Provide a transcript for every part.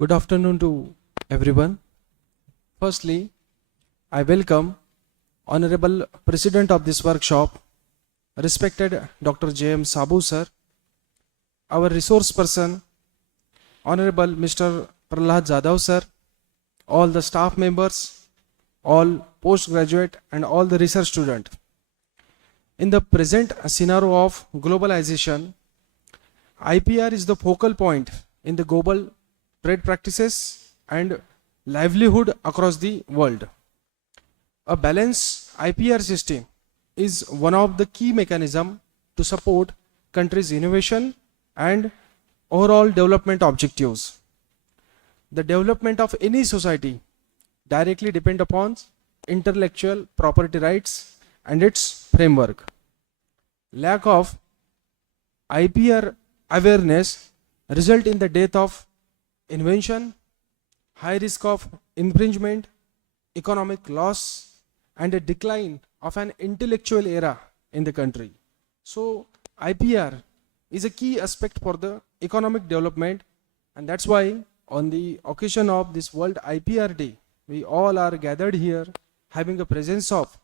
Good afternoon to everyone. Firstly, I welcome Honorable President of this workshop, respected Dr. J.M. Sabu sir, our resource person, Honorable Mr. Prahlad Jadhav sir, all the staff members, all postgraduate and all the research student. In the present scenario of globalization, IPR is the focal point in the global trade practices and livelihood across the world. A balanced IPR system is one of the key mechanisms to support countries' innovation and overall development objectives. The development of any society directly depends upon intellectual property rights and its framework. Lack of IPR awareness result in the death of invention, high risk of infringement, economic loss, and a decline of an intellectual era in the country. So IPR is a key aspect for the economic development, and that's why on the occasion of this World IPR Day, we all are gathered here having a presence of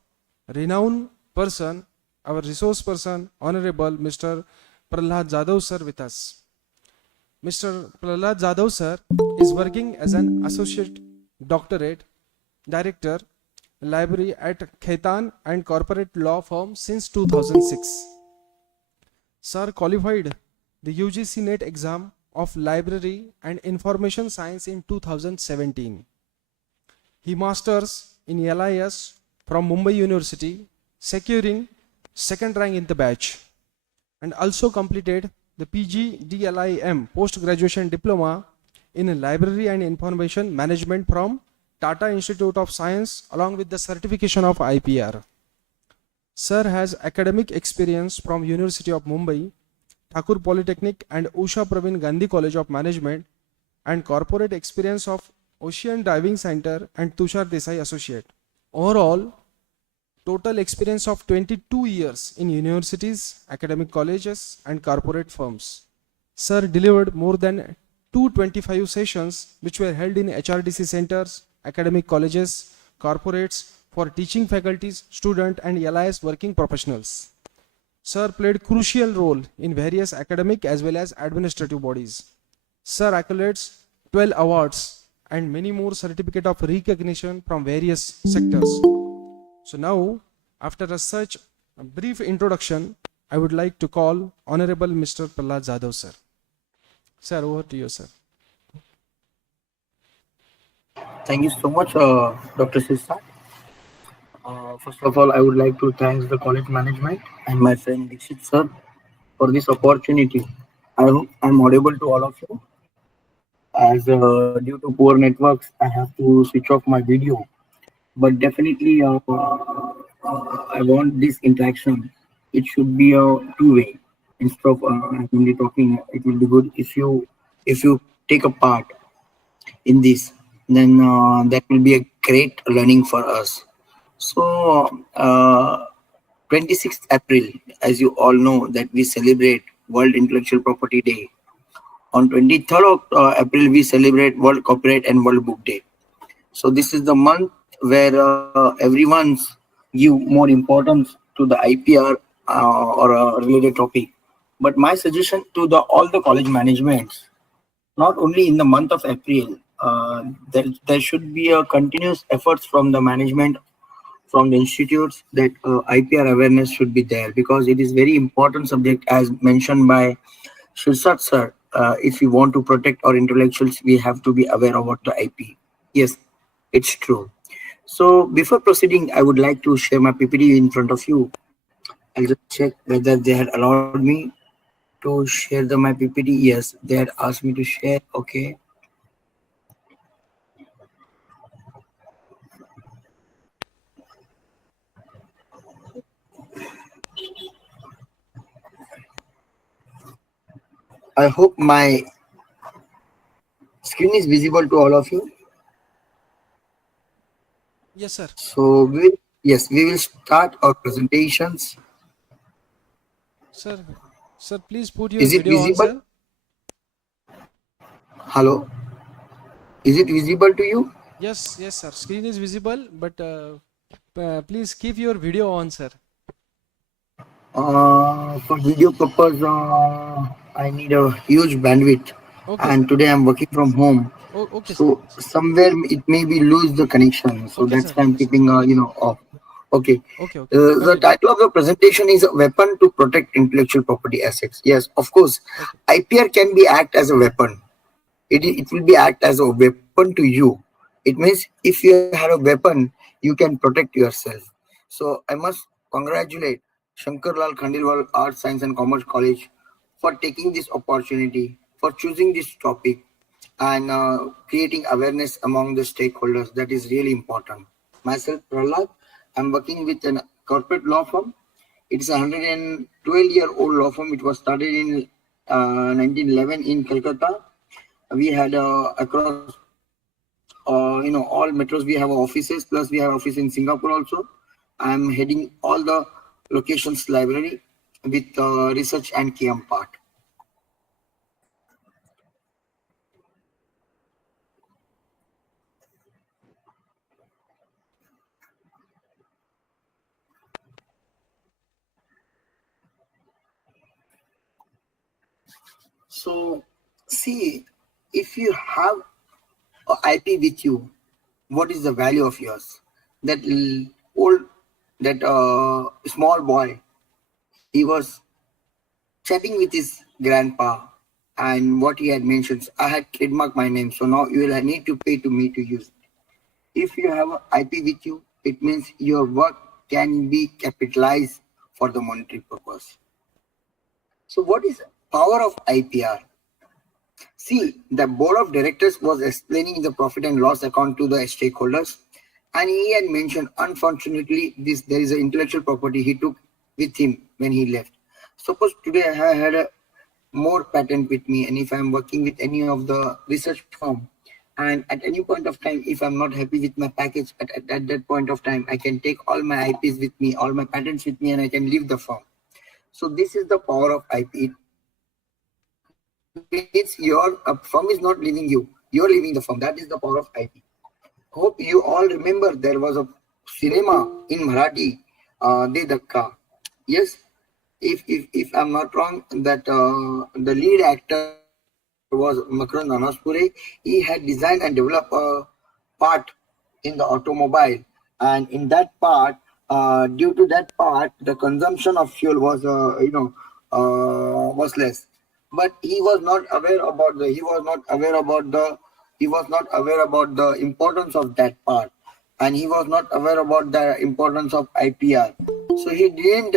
renowned person, our resource person, Honorable Mr. Prahlad Jadhav sir with us. Mr. Prahlad Jadhav sir is working as an associate doctorate director library at Khaitan and corporate law firm since 2006. Sir qualified the UGC NET exam of library and information science in 2017. He masters in LIS from Mumbai University, securing second rank in the batch, and also completed the PG DLIM post-graduation diploma in library and information management from Tata Institute of Science along with the certification of IPR. Sir has academic experience from University of Mumbai, Thakur Polytechnic and Usha Praveen Gandhi College of Management, and corporate experience of Ocean Diving Center and Tushar Desai Associate. Overall, total experience of 22 years in universities, academic colleges and corporate firms. Sir delivered more than 225 sessions which were held in HRDC centers, academic colleges, corporates for teaching faculties, student and LIS working professionals. Sir played crucial role in various academic as well as administrative bodies. Sir accolades 12 awards and many more certificate of recognition from various sectors. So now, after such a brief introduction, I would like to call Honorable Mr. Prahlad Jadhav sir. Sir, over to you, sir. Thank you so much, Dr. Sista. First of all, I would like to thank the college management and my friend Dixit sir for this opportunity. I hope I'm audible to all of you. As due to poor networks, I have to switch off my video. But definitely, I want this interaction. It should be a two-way. Instead of only talking, it will be good if you take a part in this. Then that will be a great learning for us. So, 26th April, as you all know, that we celebrate World Intellectual Property Day. On 23rd of April, we celebrate World Copyright and World Book Day. So this is the month where everyone's give more importance to the IPR or a related topic. But my suggestion to all the college managements, not only in the month of April, there should be a continuous efforts from the management, from the institutes, that IPR awareness should be there, because it is very important subject as mentioned by Shirsat sir. If we want to protect our intellectuals, we have to be aware about the IP. Yes, it's true. So before proceeding, I would like to share my PPT in front of you. I'll just check whether they had allowed me to share my PPT. Yes, they had asked me to share. Okay. I hope my screen is visible to all of you. Yes, sir. So we will start our presentations. Sir, please put your Is it video on, visible? sir. Hello. Is it visible to you? Yes, yes, sir. Screen is visible, but please keep your video on, sir. For video purpose, I need a huge bandwidth, Okay, and sir. today I'm working from home. Oh, okay, sir. So Okay, sir. somewhere it may be lose the connection. So Okay, that's sir. why I'm Okay, sir. keeping off. Okay. Okay, okay. The Continue. title of the presentation is a weapon to protect intellectual property assets. Yes, of course, Okay. IPR can be act as a weapon. It will be act as a weapon to you. It means if you have a weapon, you can protect yourself. So I must congratulate Shankar Lal Khandilwal Arts, Science and Commerce College for taking this opportunity, for choosing this topic, and creating awareness among the stakeholders. That is really important. Myself, Prahlad, I'm working with a corporate law firm. It's a 112-year-old law firm. It was started in 1911 in Calcutta. We had across all metros we have offices, plus we have office in Singapore also. I'm heading all the locations library with research and KM part. So see, if you have a IP with you, what is the value of yours? That old, that small boy, he was chatting with his grandpa, and what he had mentioned, I had trademarked my name, so now you will need to pay to me to use it. If you have an IP with you, it means your work can be capitalized for the monetary purpose. So what is power of IPR? See, the board of directors was explaining the profit and loss account to the stakeholders, and he had mentioned, unfortunately, this there is an intellectual property he took with him when he left. Suppose today I had a more patent with me, and if I'm working with any of the research firm, and at any point of time, if I'm not happy with my package at that point of time, I can take all my IPs with me, all my patents with me, and I can leave the firm. So this is the power of IP. It means your firm is not leaving you, you're leaving the firm. That is the power of IP. Hope you all remember there was a cinema in Marathi, De Dakka. Yes, if I'm not wrong, that the lead actor was Makran Nanaspure. He had designed and developed a part in the automobile, and in that part, due to that part, the consumption of fuel was was less. But he was not aware about the he was not aware about the importance of that part, and he was not aware about the importance of IPR. So he didn't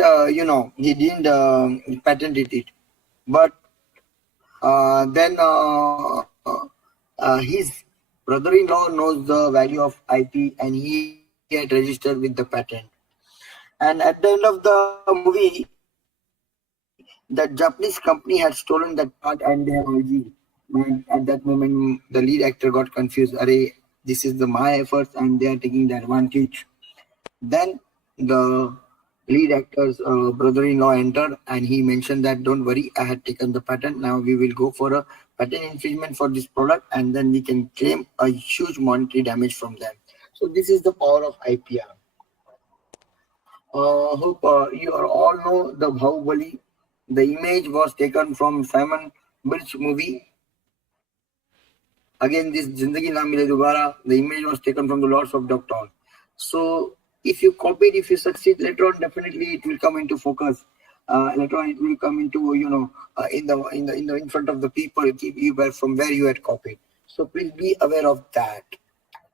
he didn't patent it. But then his brother-in-law knows the value of IP, and he had registered with the patent. And at the end of the movie, that Japanese company had stolen that part and they have IG. And at that moment, the lead actor got confused. Array, this is the my efforts and they are taking the advantage. Then the lead actor's brother-in-law entered and he mentioned that don't worry, I had taken the patent. Now we will go for a patent infringement for this product, and then we can claim a huge monetary damage from them. So this is the power of IPR. Hope you are all know the Bahubali. The image was taken from Simon Birch movie. Again, this Zindagi Na Mile Dobara, the image was taken from the Lords of Dogtown. So if you copy it, if you succeed later on, definitely it will come into focus. Later on, it will come into in front of the people from where you had copied. So please be aware of that.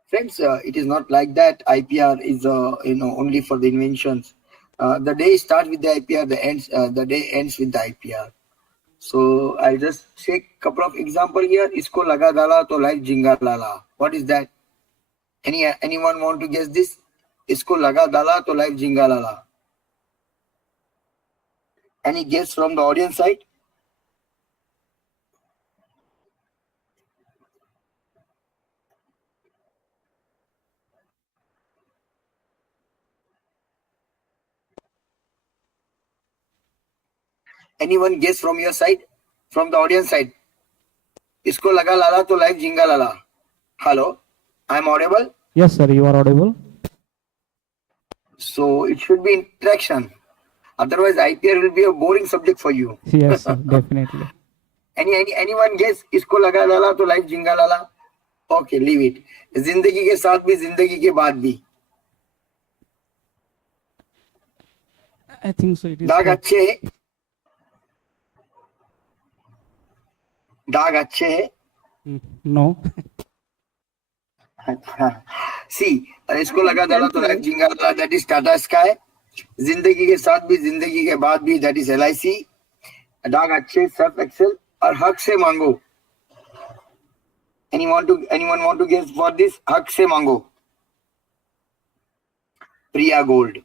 Friends, it is not like that. IPR is only for the inventions. The day starts with the IPR, the day ends with the IPR. So I'll just take a couple of example here. Isko laga dala to life jinga lala. What is that? Anyone want to guess this? Isko laga dala to life jinga lala. Any guess from the audience side? Anyone guess from your side? From the audience side? Isko laga lala to life jinga lala. Hello, I'm audible. Yes, sir, you are audible. So it should be interaction. Otherwise, IPR will be a boring subject for you. Yes, sir, definitely. Anyone guess? इसको लगा डाला तो life जिंगा लाला. Okay, leave it. जिंदगी के साथ भी जिंदगी के बाद भी. I think so. It is. दाग अच्छे है. दाग अच्छे है. No. सी इसको लगा डाला तो लाइफ जिंगा लाला. That is Tata Sky. जिंदगी के साथ भी जिंदगी के बाद भी. That is LIC. दाग अच्छे सर्फ एक्सेल और हक से मांगो. Anyone want to guess for this? हक से मांगो. Priya Gold.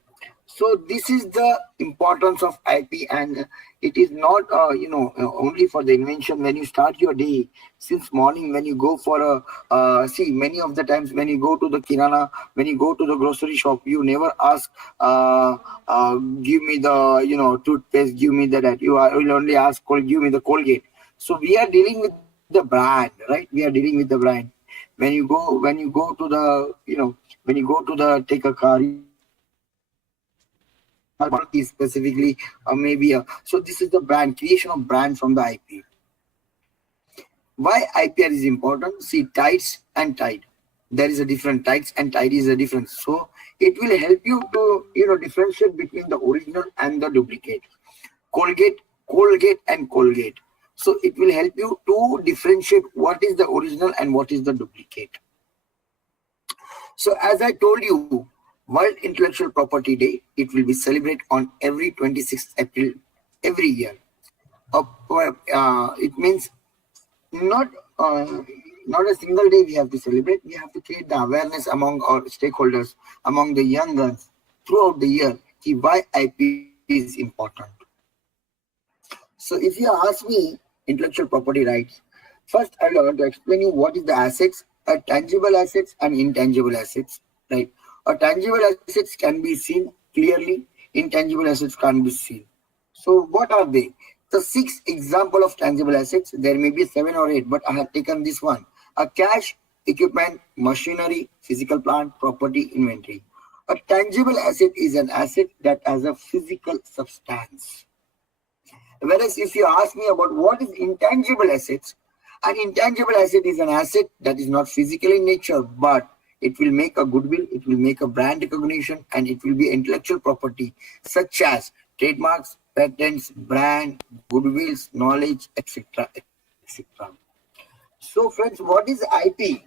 So this is the importance of IP, and it is not only for the invention. When you start your day since morning, when you go for a see, many of the times when you go to the kirana, when you go to the grocery shop, you never ask give me the toothpaste, give me that. You will only ask give me the Colgate. So we are dealing with the brand, right? We are dealing with the brand. When you go to the take a car, specifically maybe so this is the brand creation of brand from the IP. Why IPR is important? See, tides and tide, there is a different. Tides and tide is a difference. So it will help you to differentiate between the original and the duplicate. Colgate and Colgate. So it will help you to differentiate what is the original and what is the duplicate. So as I told you, World Intellectual Property Day, it will be celebrated on every 26th April every year. It means not a single day we have to celebrate. We have to create the awareness among our stakeholders, among the young guns throughout the year, why IP is important. So if you ask me intellectual property rights, first I want to explain you what is the assets, tangible assets and intangible assets, right? Tangible assets can be seen clearly, intangible assets can't be seen. So what are they? The 6 example of tangible assets, there may be 7 or 8, but I have taken this one. A cash, equipment, machinery, physical plant, property, inventory. A tangible asset is an asset that has a physical substance. Whereas if you ask me about what is intangible assets, an intangible asset is an asset that is not physical in nature, but it will make a goodwill, it will make a brand recognition, and it will be intellectual property such as trademarks, patents, brand, goodwills, knowledge, etc. etc. So friends, what is IP?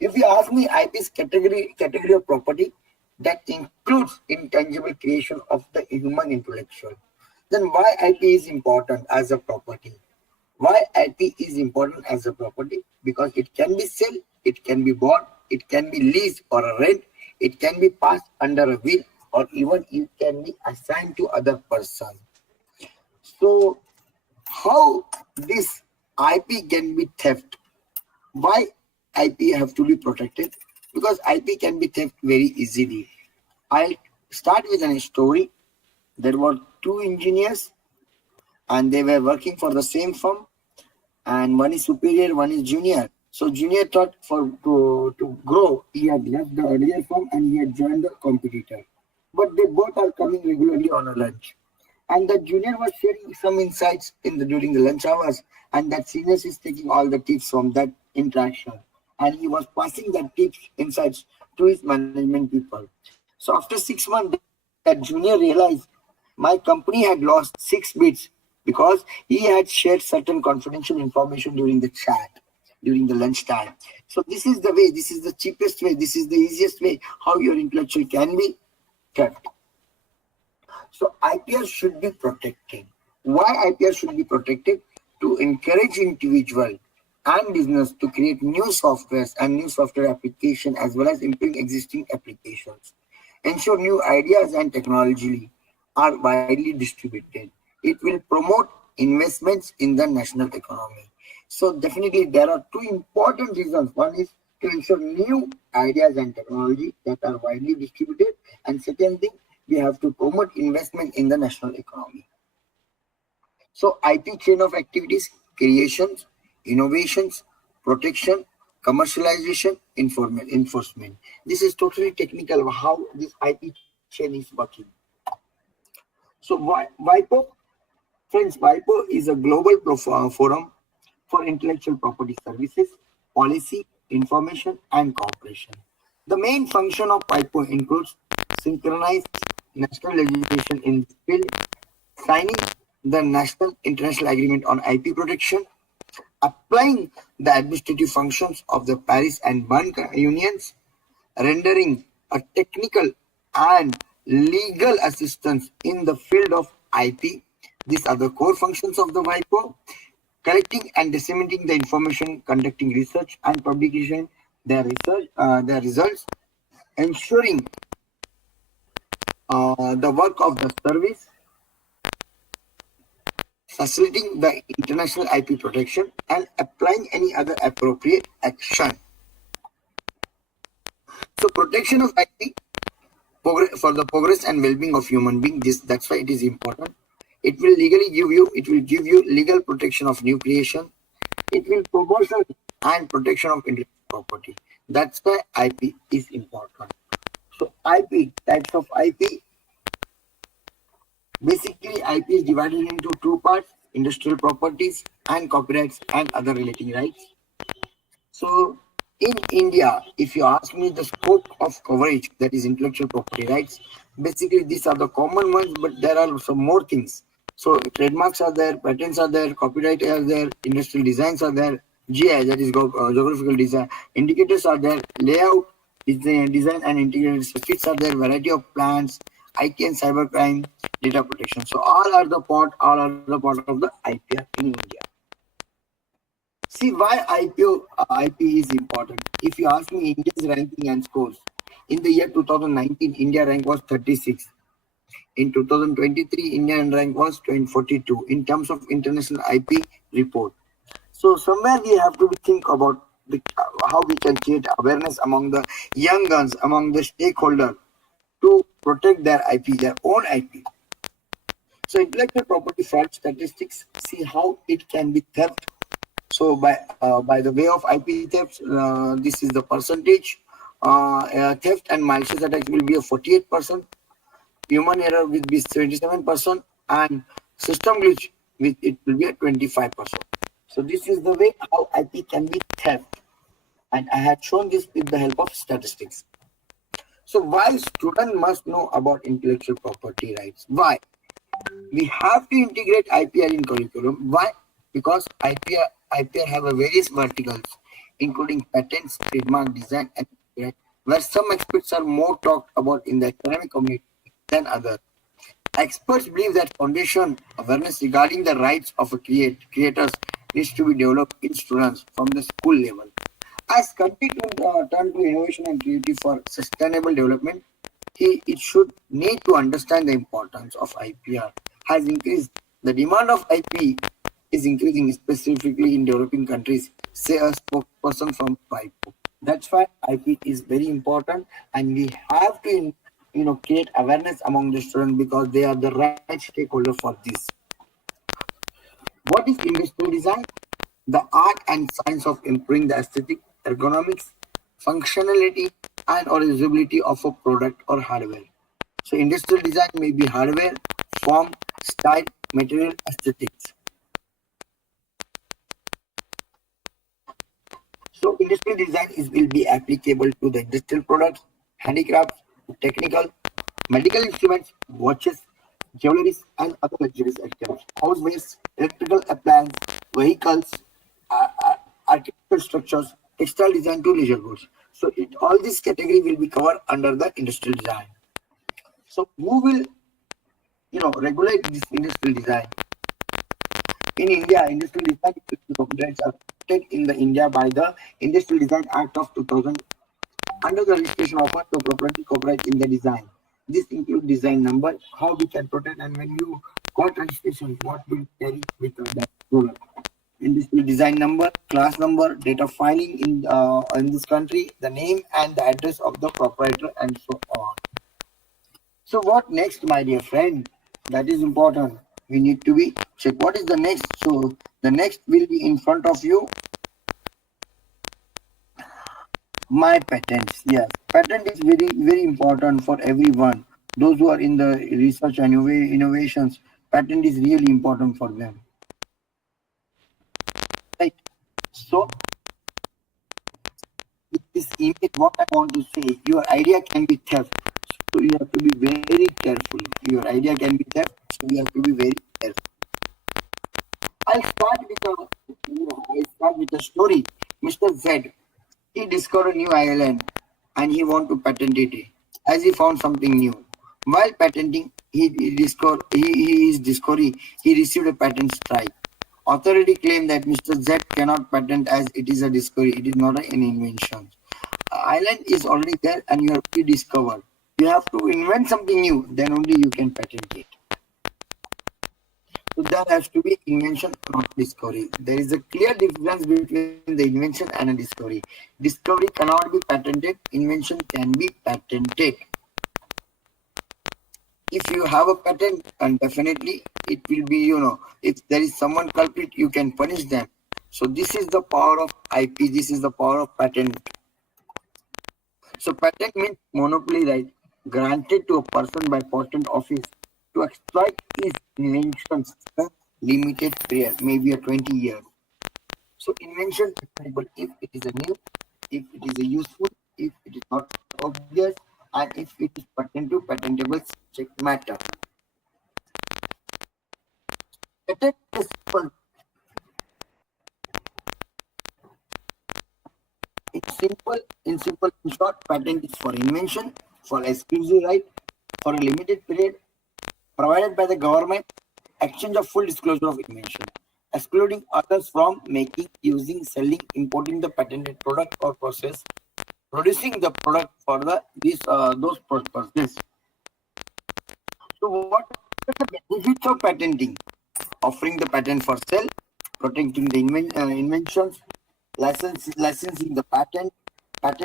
If you ask me, IP is category of property that includes intangible creation of the human intellectual. Then why IP is important as a property? Why IP is important as a property? Because it can be sold, it can be bought, it can be leased or a rent, it can be passed under a will, or even it can be assigned to other person. So how this IP can be theft? Why IP have to be protected? Because IP can be theft very easily. I'll start with a story. There were 2 engineers and they were working for the same firm, and one is superior, one is junior. So junior thought to grow, he had left the earlier firm and he had joined the competitor. But they both are coming regularly on a lunch. And the junior was sharing some insights during the lunch hours, and that senior is taking all the tips from that interaction. And he was passing that tips, insights to his management people. So after 6 months, that junior realized my company had lost 6 bids because he had shared certain confidential information during the chat, during the lunch time. So this is the way, this is the cheapest way, this is the easiest way how your intellectual can be kept. So IPR should be protected. Why IPR should be protected? To encourage individual and business to create new softwares and new software application, as well as improve existing applications. Ensure new ideas and technology are widely distributed. It will promote investments in the national economy. So definitely there are 2 important reasons. One is to ensure new ideas and technology that are widely distributed, and second thing, we have to promote investment in the national economy. So IP chain of activities: creations, innovations, protection, commercialization, enforcement. This is totally technical how this IP chain is working. So WIPO, friends, WIPO is a global forum for intellectual property services, policy, information, and cooperation. The main function of WIPO includes synchronized national legislation in this field, signing the National International Agreement on IP protection, applying the administrative functions of the Paris and Bern unions, rendering a technical and legal assistance in the field of IP. These are the core functions of the WIPO: collecting and disseminating the information, conducting research and publication their results, ensuring the work of the service, facilitating the international IP protection, and applying any other appropriate action. So protection of IP for the progress and well-being of human beings, that's why it is important. It will give you legal protection of new creation. It will promotion and protection of intellectual property. That's why IP is important. So IP, types of IP. Basically, IP is divided into two parts: industrial properties and copyrights and other relating rights. So in India, if you ask me the scope of coverage, that is intellectual property rights, basically these are the common ones, but there are some more things. So trademarks are there, patents are there, copyright are there, industrial designs are there, GI, that is geographical design, indicators are there, layout, design and integrated circuits are there, variety of plans, IT and cybercrime, data protection. So all are the part of the IPR in India. See why IP is important. If you ask me India's ranking and scores, in the year 2019, India rank was 36. In 2023, Indian rank was 42 in terms of international IP report. So somewhere we have to think about how we can create awareness among the young guns, among the stakeholders, to protect their IP, their own IP. So intellectual property fraud statistics, see how it can be theft. So by the way of IP thefts, this is the percentage. Theft and malicious attacks will be a 48%. Human error will be 77%, and system glitch it will be a 25%. So this is the way how IP can be theft, and I have shown this with the help of statistics. So why student must know about intellectual property rights? Why? We have to integrate IPR in curriculum. Why? Because IPR have a various verticals, including patents, trademark, design, and copyright, where some aspects are more talked about in the academic community than others. Experts believe that foundation awareness regarding the rights of creators needs to be developed in students from the school level. As country turn to innovation and creativity for sustainable development, it should need to understand the importance of IPR has increased. The demand of IP is increasing, specifically in developing countries, say a spokesperson from WIPO. That's why IP is very important, and we have to create awareness among the students because they are the right stakeholder for this. What is industrial design? The art and science of improving the aesthetic, ergonomics, functionality, and or usability of a product or hardware. So industrial design may be hardware, form, style, material, aesthetics. So industrial design will be applicable to the industrial products, handicrafts, technical, medical instruments, watches, jewelry, and other luxurious items, housewares, electrical appliances, vehicles, architectural structures, textile design to leisure goods. So all this category will be covered under the industrial design. So who will regulate this industrial design? In India, industrial design copyrights are protected in the India by the Industrial Design Act of 2000 under the registration of the property copyright in the design. This includes design number, how we can protect, and when you got registration, what will carry with that product. Industrial design number, class number, date of filing in this country, the name and the address of the proprietor, and so on. So what next, my dear friend? That is important. We need to be check what is the next. So the next will be in front of you. My patents, yes. Patent is very, very important for everyone. Those who are in the research and innovations, patent is really important for them. Right. So with this image, what I want to say, your idea can be theft. So you have to be very careful. Your idea can be theft, so you have to be very careful. I'll start with a story. Mr. Z, he discovered a new island and he want to patent it as he found something new. While patenting, his discovery, he received a patent strike. Authority claimed that Mr. Z cannot patent as it is a discovery, it is not an invention. Island is already there and you have to discover. You have to invent something new, then only you can patent it. So there has to be invention, not discovery. There is a clear difference between the invention and a discovery. Discovery cannot be patented, invention can be patented. If you have a patent, and definitely it will be, if there is someone culprit, you can punish them. So this is the power of IP, this is the power of patent. So patent means monopoly right granted to a person by patent office to exploit his inventions for a limited period, maybe a 20 years. So invention is possible if it is a new, if it is a useful, if it is not obvious, and if it is pertinent to patentable subject matter. Patent is simple. In short, patent is for invention, for exclusive right, for a limited period, provided by the government, exchange of full disclosure of invention, excluding others from making, using, selling, importing the patented product or process, producing the product for those purposes. So what are the benefits of patenting? Offering the patent for sale, protecting the inventions, licensing the patent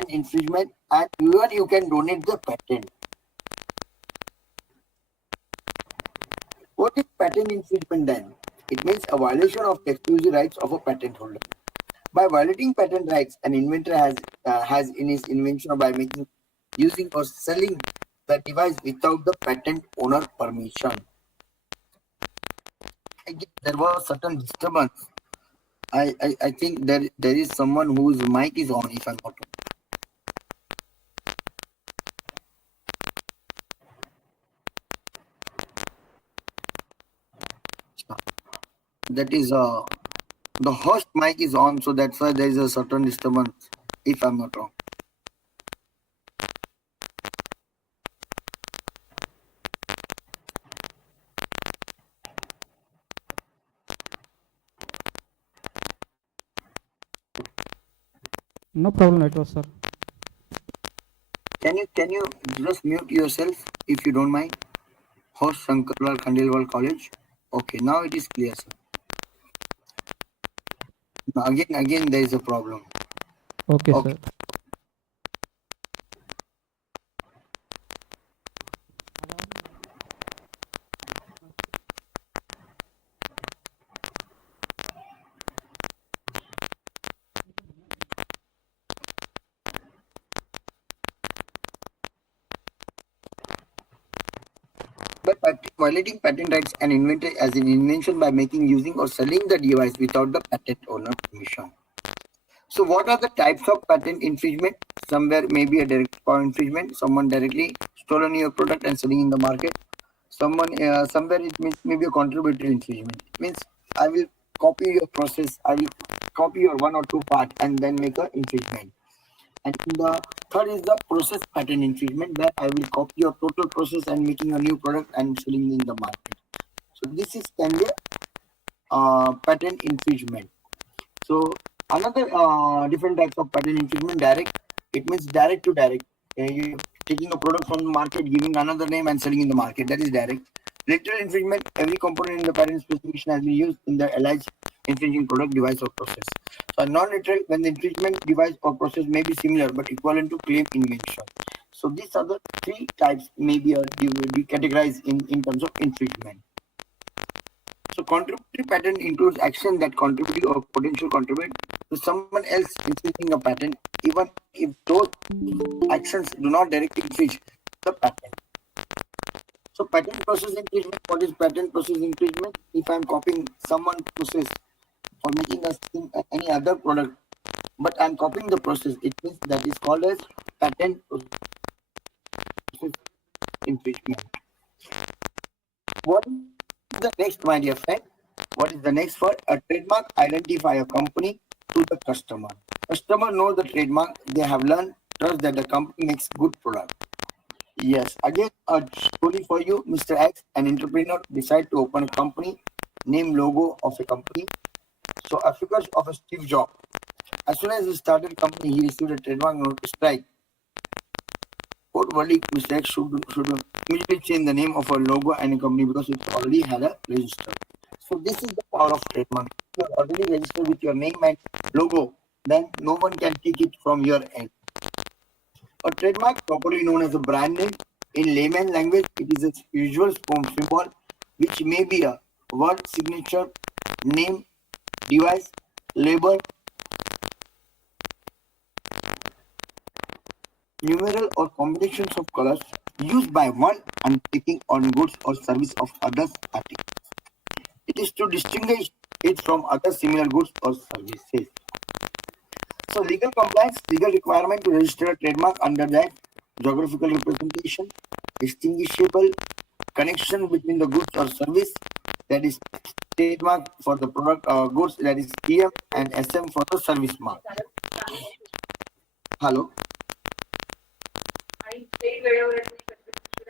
infringement, and even you can donate the patent. What is patent infringement then? It means a violation of the exclusive rights of a patent holder. By violating patent rights, an inventor has in his invention or by making, using, or selling the device without the patent owner permission. Again, there was certain disturbance. I think there is someone whose mic is on, if I'm not wrong. That is the host mic is on, so that's why there is a certain disturbance, if I'm not wrong. No problem, it was, sir. Can you just mute yourself if you don't mind? Host Shankarlal Khandelwal College. Okay, now it is clear, sir. Now again there is a problem. Okay, Okay. sir. By violating patent rights, an inventor as an invention by making, using, or selling the device without the patent owner permission. So what are the types of patent infringement? Somewhere maybe a direct infringement, someone directly stolen your product and selling in the market. Somewhere it means maybe a contributory infringement. It means I will copy your process, I will copy your one or two part and then make a infringement. And the third is the process patent infringement, where I will copy your total process and making a new product and selling in the market. So this is can be patent infringement. So another different types of patent infringement, direct. It means direct to direct. You taking a product from the market, giving another name and selling in the market. That is direct. Literal infringement. Every component in the patent specification has been used in the alleged infringing product, device, or process. So non-literal, when the infringement device or process may be similar but equivalent to claim invention. So these are the three types maybe be categorized in terms of infringement. So contributory patent includes action that contribute or potential contribute to someone else infringing a patent even if those actions do not directly infringe the patent. So patent process infringement, what is patent process infringement? If I'm copying someone's process for making any other product, but I'm copying the process, it means that is called as patent process infringement. What is the next, my dear friend? What is the next for? A trademark identify a company to the customer. Customer knows the trademark. They have learned, trust that the company makes good product. Yes, again, a story for you. Mr. X, an entrepreneur, decide to open a company, name logo of a company. So a figure of a Steve Jobs. As soon as he started company, he received a trademark notice strike. Court verdict, Mr. X should immediately change the name of a logo and a company because it already had a register. So this is the power of trademark. If you are already registered with your name and logo, then no one can take it from your end. A trademark, properly known as a brand name, in layman language, it is a visual symbol which may be a word, signature, name, device, label, numeral or combinations of colors used by one undertaking on goods or service of others articles. It is to distinguish it from other similar goods or services. So legal compliance, legal requirement to register a trademark under that geographical representation, distinguishable connection between the goods or service, that is trademark for the product goods, that is TM, and SM for the service mark. Hello.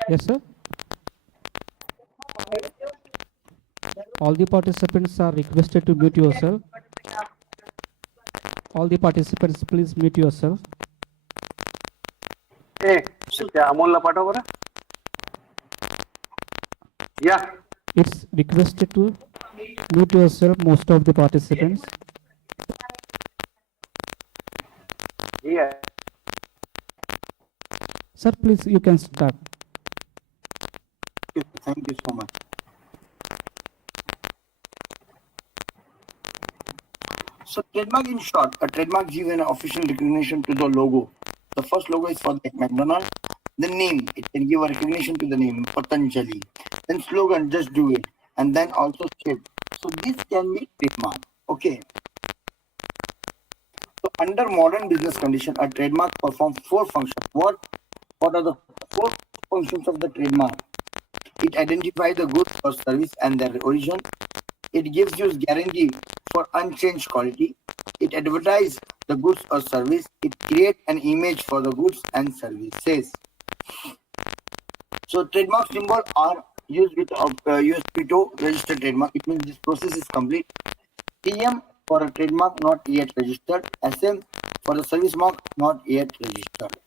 Yes, sir. All the participants are requested to mute yourself. All the participants, please mute yourself. Hey, Amol पाठव बरं. Yeah. It's requested to mute yourself, most of the participants. Yeah. Sir, please, you can start. Thank you so much. So trademark, in short, a trademark gives an official recognition to the logo. The first logo is for the McDonald's. The name, it can give a recognition to the name, Patanjali. Then slogan, just do it. And then also shape. So this can be trademark. Okay. So under modern business condition, a trademark performs 4 functions. What are the 4 functions of the trademark? It identifies the goods or service and their origin. It gives you guarantee for unchanged quality. It advertises the goods or service. It creates an image for the goods and services. So trademark symbols are used with USP to register trademark. It means this process is complete. TM for a trademark not yet registered. SM for the service mark not yet registered.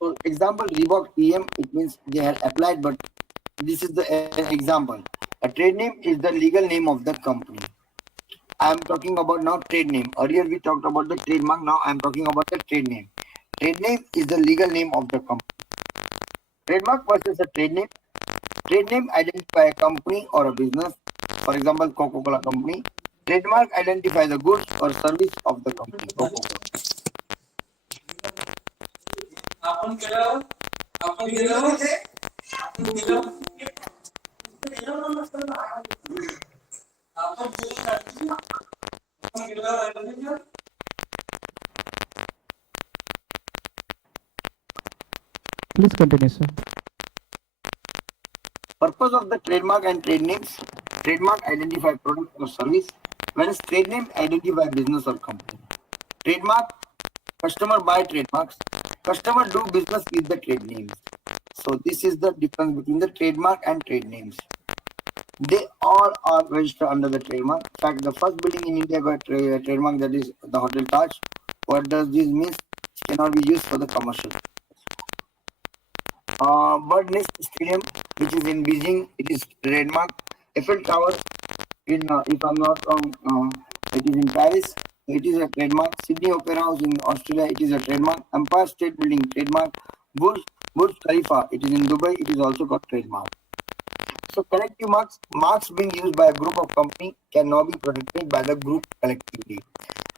So example, Reebok TM, it means they have applied, but this is the example. A trade name is the legal name of the company. I am talking about now trade name. Earlier we talked about the trademark. Now I am talking about the trade name. Trade name is the legal name of the company. Trademark versus a trade name. Trade name identify a company or a business. For example, Coca-Cola company. Trademark identify the goods or service of the company. Coca-Cola. Please continue, sir. Purpose of the trademark and trade names. Trademark identify product or service, whereas trade name identify business or company. Trademark, customer buy trademarks. Customer do business with the trade names. So this is the difference between the trademark and trade names. They all are registered under the trademark. In fact, the first building in India got a trademark, that is the Hotel Taj. What does this mean? It cannot be used for the commercial. Bird Nest Stadium, which is in Beijing, it is trademark. Eiffel Tower, in if I'm not wrong, it is in Paris. It is a trademark. Sydney Opera House in Australia, it is a trademark. Empire State Building, trademark. Burj Khalifa, it is in Dubai, it is also got trademark. So collective marks being used by a group of company can now be protected by the group collectively.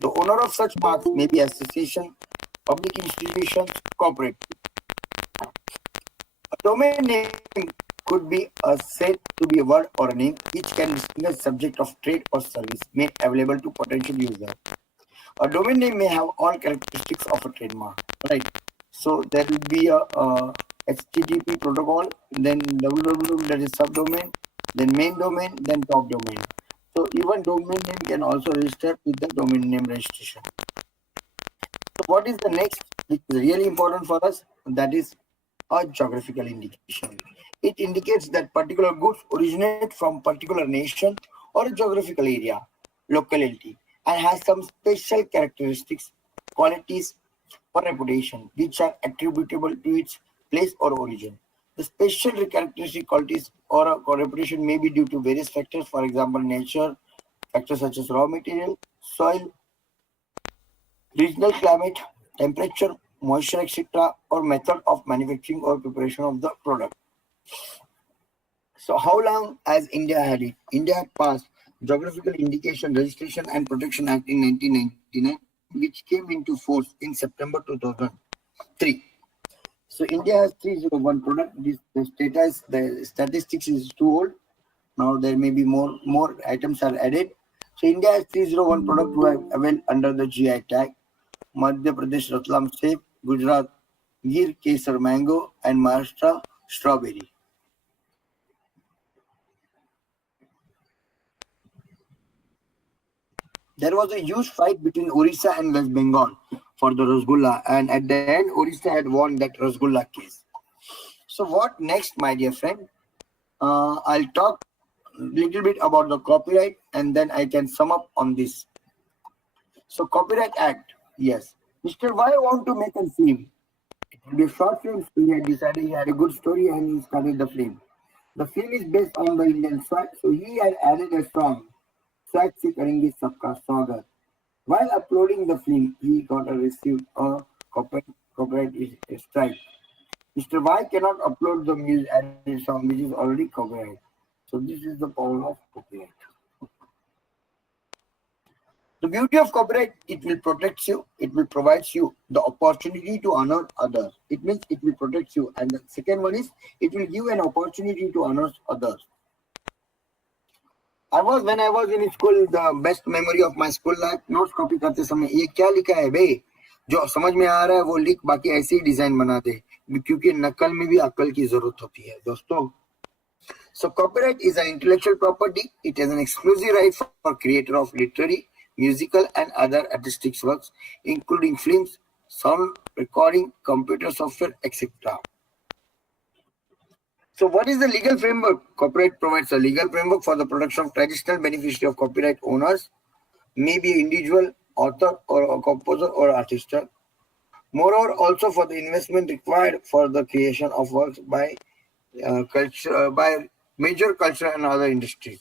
The owner of such marks may be association, public institutions, corporate. A domain name could be said to be a word or a name which can distinguish subject of trade or service made available to potential user. A domain name may have all characteristics of a trademark, right? So there will be a HTTP protocol, then www, that is subdomain, then main domain, then top domain. So even domain name can also register with the domain name registration. So what is the next, which is really important for us? That is a geographical indication. It indicates that particular goods originate from particular nation or a geographical area, locality, and has some special characteristics, qualities, or reputation which are attributable to its place or origin. The special characteristic qualities or a reputation may be due to various factors, for example, nature, factors such as raw material, soil, regional climate, temperature, moisture, etc., or method of manufacturing or preparation of the product. So how long has India had it? India had passed Geographical Indication Registration and Protection Act in 1999, which came into force in September 2003. So India has 301 product. The statistics is too old. Now there may be more items are added. So India has 301 product who are available under the GI tag. Madhya Pradesh Ratlam Sep, Gujarat Gir Kesar Mango, and Maharashtra Strawberry. There was a huge fight between Orissa and West Bengal for the Rasgulla, and at the end, Orissa had won that Rasgulla case. So what next, my dear friend? I'll talk a little bit about the copyright, and then I can sum up on this. So Copyright Act, yes. Mr. Y want to make a film. It will be a short film, so he had decided he had a good story and he started the film. The film is based on the Indian swag, so he had added a song, Swag Se Karenge Sabka Swagat. While uploading the film, he received a copyright strike. Mr. Y cannot upload the music added song which is already copyright. So this is the power of copyright. The beauty of copyright, it will protect you, it will provide you the opportunity to honor others. It means it will protect you. And the second one is, it will give an opportunity to honor others. When I was in school, the best memory of my school life, notes copy करते समय ये क्या लिखा है बे, जो समझ में आ रहा है वो लिख, बाकी ऐसे ही डिजाइन बना दे, क्योंकि नकल में भी अकल की जरूरत होती है दोस्तों. So copyright is an intellectual property. It has an exclusive right for creator of literary, musical, and other artistic works, including films, sound recording, computer software, etc. So what is the legal framework? Copyright provides a legal framework for the protection of traditional beneficiary of copyright owners, maybe an individual, author, or a composer or artist. Moreover, also for the investment required for the creation of works by major cultural and other industries.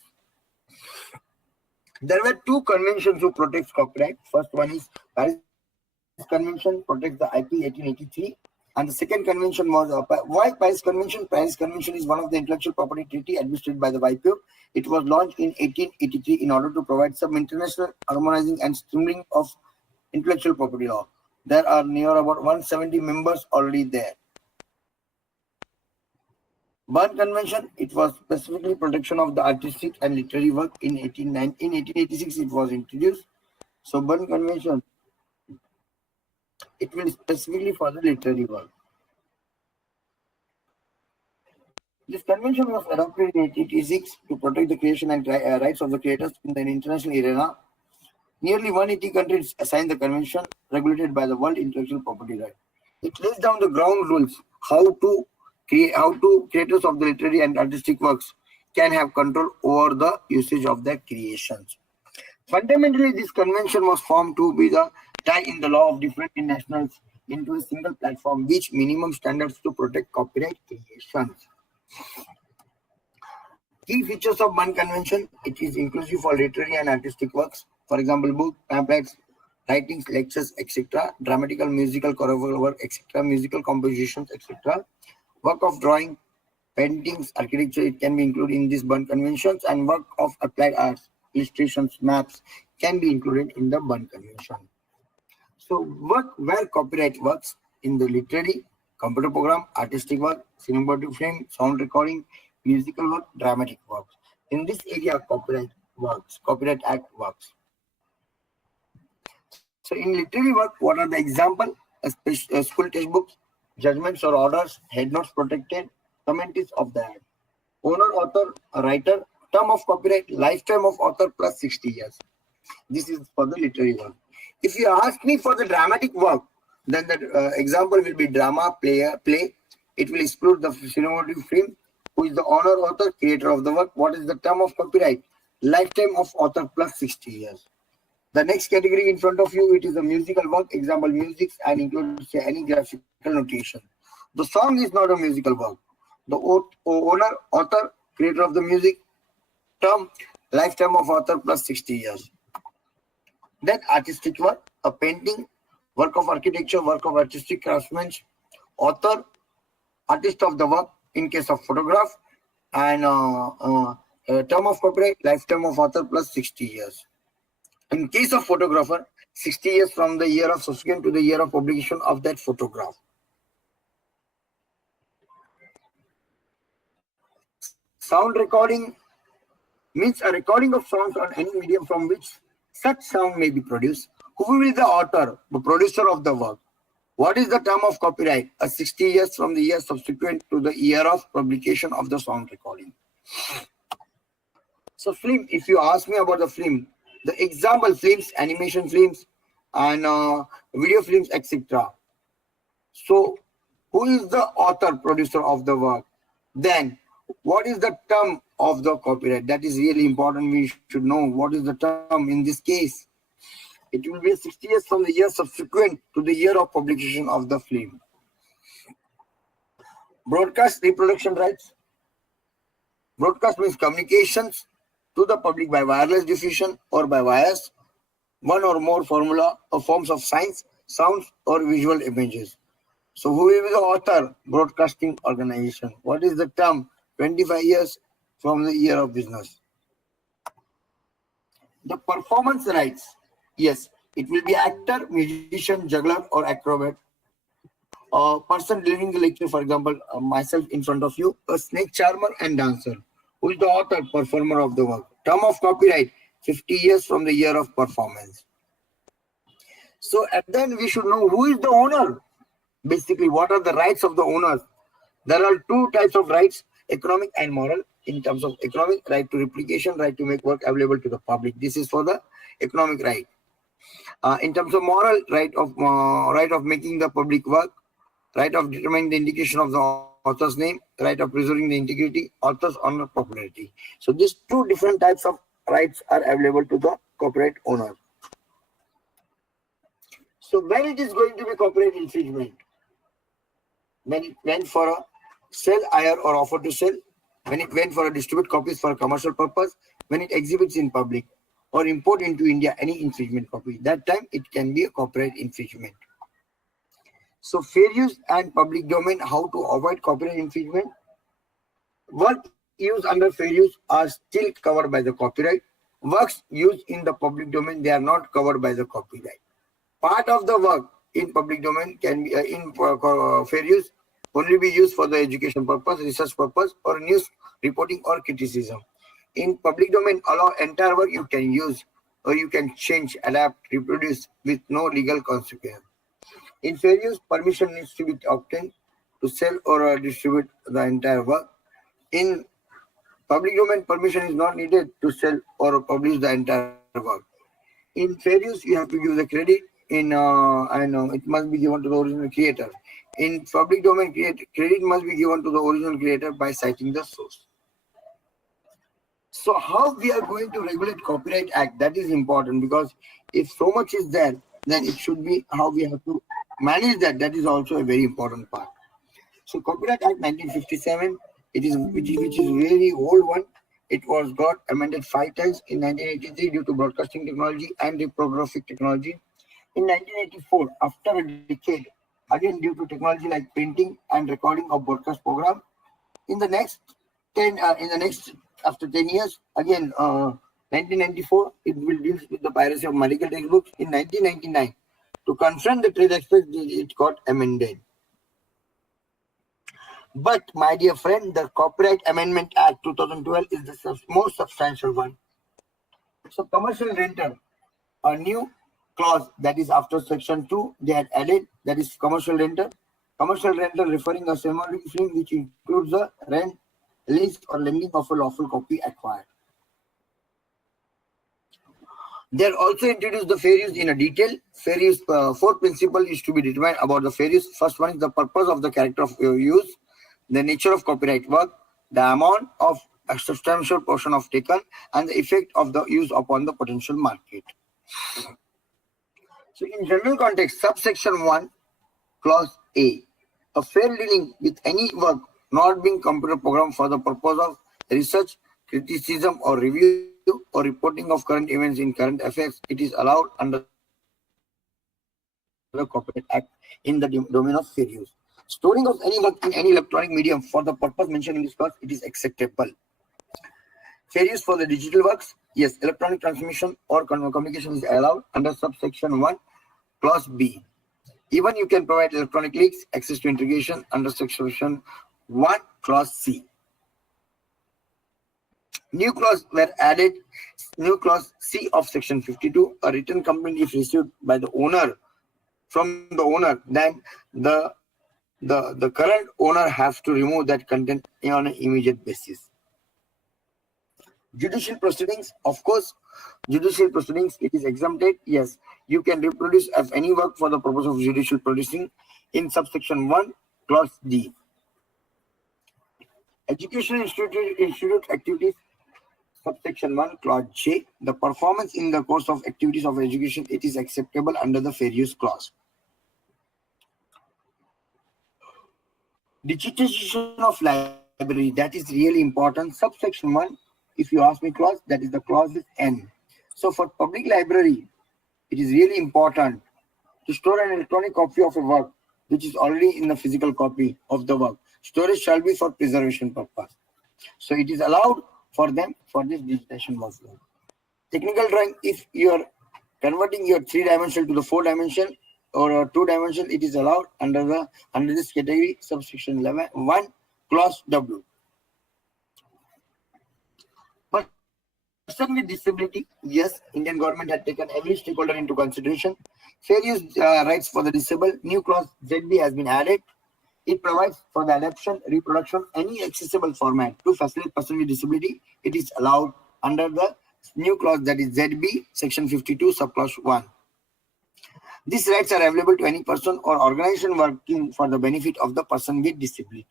There were two conventions who protect copyright. First one is Paris Convention, protects the IP 1883. And the second convention was why Paris Convention? Paris Convention is one of the intellectual property treaty administered by the WIPO. It was launched in 1883 in order to provide some international harmonizing and streamlining of intellectual property law. There are near about 170 members already there. Berne Convention, it was specifically protection of the artistic and literary work. In 1886 it was introduced. So Berne Convention, it will specifically for the literary work. This convention was adopted in 1886 to protect the creation and rights of the creators in the international arena. Nearly 180 countries signed the convention regulated by the World Intellectual Property Right. It lays down the ground rules how creators of the literary and artistic works can have control over the usage of their creations. Fundamentally, this convention was formed to be the tie in the law of different nationals into a single platform, which minimum standards to protect copyright creations. Key features of Berne Convention: it is inclusive for literary and artistic works, for example, books, pamphlets, writings, lectures, etc., dramatical, musical, choreographical work, etc., musical compositions, etc., work of drawing, paintings, architecture, it can be included in these Berne Conventions, and work of applied arts, illustrations, maps, can be included in the Berne Convention. So work where copyright works in the literary, computer program, artistic work, cinematography frame, sound recording, musical work, dramatic works. In this area, copyright works, Copyright Act works. So in literary work, what are the example? School textbooks, judgments or orders, head notes protected, commentaries of the act. Owner, author, writer, term of copyright, lifetime of author plus 60 years. This is for the literary work. If you ask me for the dramatic work, then the example will be drama, play. It will exclude the cinematography film. Who is the owner, author, creator of the work? What is the term of copyright? Lifetime of author plus 60 years. The next category in front of you, it is a musical work. Example, music and includes any graphical notation. The song is not a musical work. The owner, author, creator of the music, term, lifetime of author plus 60 years. Then artistic work, a painting, work of architecture, work of artistic craftsmanship, author, artist of the work in case of photograph, and term of copyright, lifetime of author plus 60 years. In case of photographer, 60 years from the year of subsequent to the year of publication of that photograph. Sound recording means a recording of sounds on any medium from which such sound may be produced. Who will be the author, the producer of the work? What is the term of copyright? 60 years from the year subsequent to the year of publication of the sound recording. So film, if you ask me about the film, the example films, animation films, and video films, etc. So who is the author, producer of the work? Then what is the term of the copyright? That is really important. We should know what is the term in this case. It will be 60 years from the year subsequent to the year of publication of the film. Broadcast reproduction rights. Broadcast means communications to the public by wireless diffusion or by wires, one or more formula or forms of signs, sounds, or visual images. So who will be the author? Broadcasting organization. What is the term? 25 years from the year of business. The performance rights. Yes, it will be actor, musician, juggler, or acrobat. A person delivering the lecture, for example, myself in front of you, a snake charmer and dancer. Who is the author, performer of the work? Term of copyright, 50 years from the year of performance. So at then we should know who is the owner. Basically, what are the rights of the owners? There are two types of rights, economic and moral. In terms of economic, right to replication, right to make work available to the public. This is for the economic right. In terms of moral, right of making the public work, right of determining the indication of the author's name, right of preserving the integrity, author's honor, popularity. So these two different types of rights are available to the copyright owner. So when it is going to be copyright infringement? When it went for a sell, hire, or offer to sell, when it went for a distribute copies for a commercial purpose, when it exhibits in public, or import into India any infringement copy, that time it can be a copyright infringement. So fair use and public domain, how to avoid copyright infringement? Work used under fair use are still covered by the copyright. Works used in the public domain, they are not covered by the copyright. Part of the work in public domain can be in fair use only be used for the education purpose, research purpose, or news reporting or criticism. In public domain, allow entire work you can use or you can change, adapt, reproduce with no legal consequence. In fair use, permission needs to be obtained to sell or distribute the entire work. In public domain, permission is not needed to sell or publish the entire work. In fair use, you have to give the credit. In it must be given to the original creator. In public domain, credit must be given to the original creator by citing the source. So how we are going to regulate Copyright Act? That is important, because if so much is there, then it should be how we have to manage that. That is also a very important part. So Copyright Act 1957, which is very old one. It was got amended 5 times in 1983 due to broadcasting technology and reprographic technology. In 1984, after a decade, again due to technology like printing and recording of broadcast program, after 10 years, again 1994, it will deal with the piracy of medical textbooks. In 1999, to confront the trade aspect, it got amended. But my dear friend, the Copyright Amendment Act 2012 is the most substantial one. So commercial renter, a new clause that is after section 2 they had added, that is commercial renter. Commercial renter referring a cinematic film which includes the rent, lease or lending of a lawful copy acquired. They also introduced the fair use in a detail. Fair use, four principles is to be determined about the fair use. First one is the purpose of the character of use, the nature of copyright work, the amount of a substantial portion of taken, and the effect of the use upon the potential market. So in general context, subsection 1, clause A, a fair dealing with any work not being computer programmed for the purpose of research, criticism or review or reporting of current events in current affairs, it is allowed under the Copyright Act in the domain of fair use. Storing of any work in any electronic medium for the purpose mentioned in this clause, it is acceptable. Fair use for the digital works, yes, electronic transmission or communication is allowed under subsection 1, clause B. Even you can provide electronic links, access to integration under section 1, clause C. New clause were added, new clause C of section 52, a written complaint if received by the owner, from the owner, then the current owner has to remove that content on an immediate basis. Judicial proceedings, of course, judicial proceedings, it is exempted. Yes, you can reproduce of any work for the purpose of judicial producing in subsection 1, clause D. Educational institute activities, subsection 1, clause J, the performance in the course of activities of education, it is acceptable under the fair use clause. Digitization of library, that is really important. Subsection 1, if you ask me clause, that is the clause is N. So for public library, it is really important to store an electronic copy of a work which is already in the physical copy of the work. Storage shall be for preservation purpose. So it is allowed for them for this digitization workflow. Technical drawing, if you are converting your 3-dimensional to the 4-dimensional or 2-dimensional, it is allowed under this category, subsection 1, clause W. Person with disability, yes, Indian government had taken every stakeholder into consideration. Fair use rights for the disabled, new clause ZB has been added. It provides for the adoption, reproduction, any accessible format to facilitate person with disability. It is allowed under the new clause, that is ZB, section 52, subclause 1. These rights are available to any person or organization working for the benefit of the person with disability.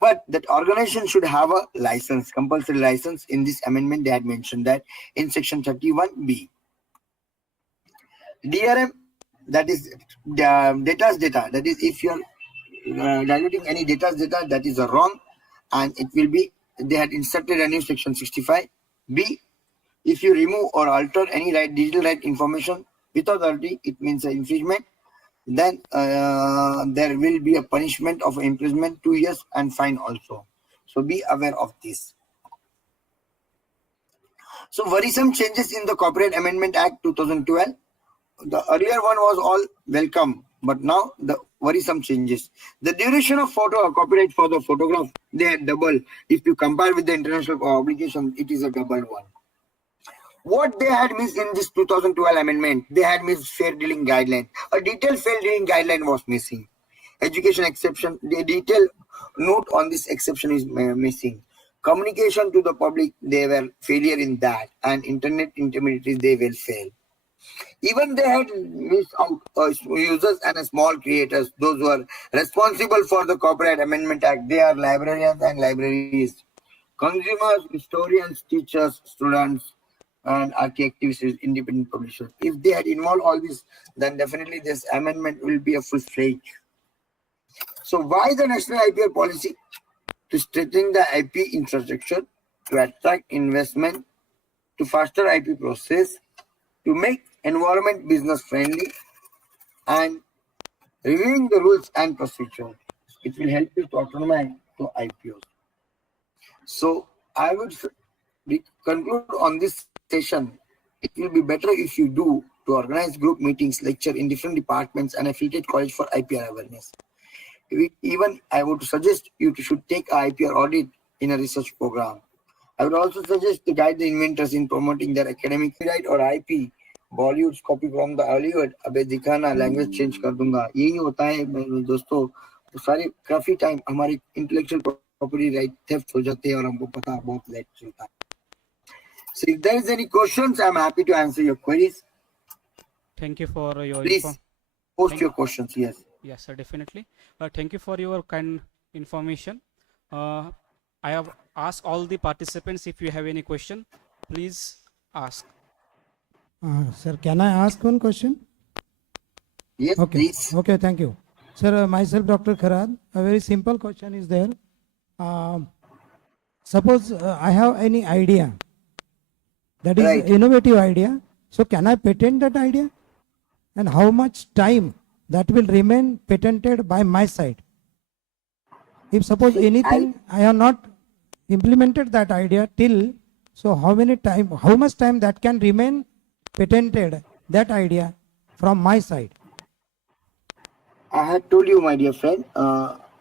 But that organization should have a license, compulsory license. In this amendment, they had mentioned that in section 31B. DRM, that is data's data. That is, if you're diluting any data's data, that is wrong, and it will be, they had inserted a new section 65B. If you remove or alter any digital right information without authority, it means an infringement. Then there will be a punishment of imprisonment 2 years and fine also. So be aware of this. So worrisome changes in the Copyright Amendment Act 2012. The earlier one was all welcome, but now the worrisome changes. The duration of photo copyright for the photograph, they are double. If you compare with the international obligation, it is a double one. What they had missed in this 2012 amendment, they had missed fair dealing guideline. A detailed fair dealing guideline was missing. Education exception, the detailed note on this exception is missing. Communication to the public, they were failure in that, and internet intermediaries, they will fail. Even they had missed out users and small creators, those who are responsible for the Copyright Amendment Act. They are librarians and libraries, consumers, historians, teachers, students, and activists, independent publishers. If they had involved all this, then definitely this amendment will be a full-fledged. So why the national IPR policy? To strengthen the IP infrastructure, to attract investment, to faster IP process, to make environment business friendly, and reviewing the rules and procedure. It will help you to autonomize to IPOs. So I would we conclude on this session, it will be better if you do to organize group meetings, lecture in different departments and affiliated college for IPR awareness. Even I would suggest you should take a IPR audit in a research program. I would also suggest to guide the inventors in promoting their academic copyright or IP. Bollywood's copy from the Hollywood, अबे दिखाना language change कर दूंगा, यही होता है मेरे दोस्तों. तो सारे काफी टाइम हमारी इंटेलेक्चुअल प्रॉपर्टी राइट थेफ्ट हो जाते हैं और हमको पता बहुत लेट चलता है. So if there is any questions, I'm happy to answer your queries. Thank you for your Please post your questions. Yes. Yes, sir, definitely. Thank you for your kind information. I have asked all the participants, if you have any question, please ask. Sir, can I ask one question? Yes, Okay. please. Okay, thank you. Sir, myself, Dr. Kharad, a very simple question is there. Suppose I have any idea that is Right. innovative idea. So can I patent that idea? And how much time that will remain patented by my side? If suppose anything I have not implemented that idea till, so how much time that can remain patented, that idea from my side? I had told you, my dear friend,